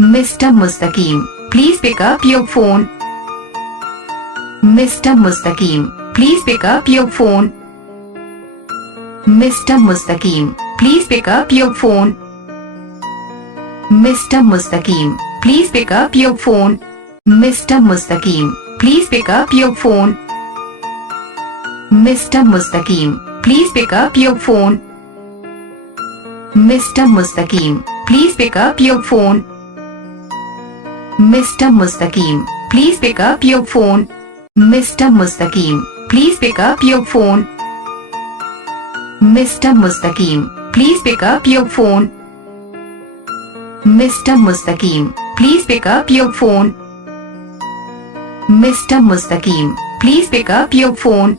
Mr. Mustaqim, please pick up your phone. Mr. Mustaqim, please pick up your phone. Mr. Mustaqim, please pick up your phone. Mr. Mustaqim, please pick up your phone. Mr. Mustaqim, please pick up your phone. Mr. Mustaqim, please pick up your phone. Mr. Mustaqim, please pick up your phone. Mr. Mustaqim, please pick up your phone. Mr. Mustaqim, please pick up your phone. Mr. Mustaqim, please pick up your phone. Mr. Mustaqim, please pick up your phone. Mr. Mustaqim, please pick up your phone.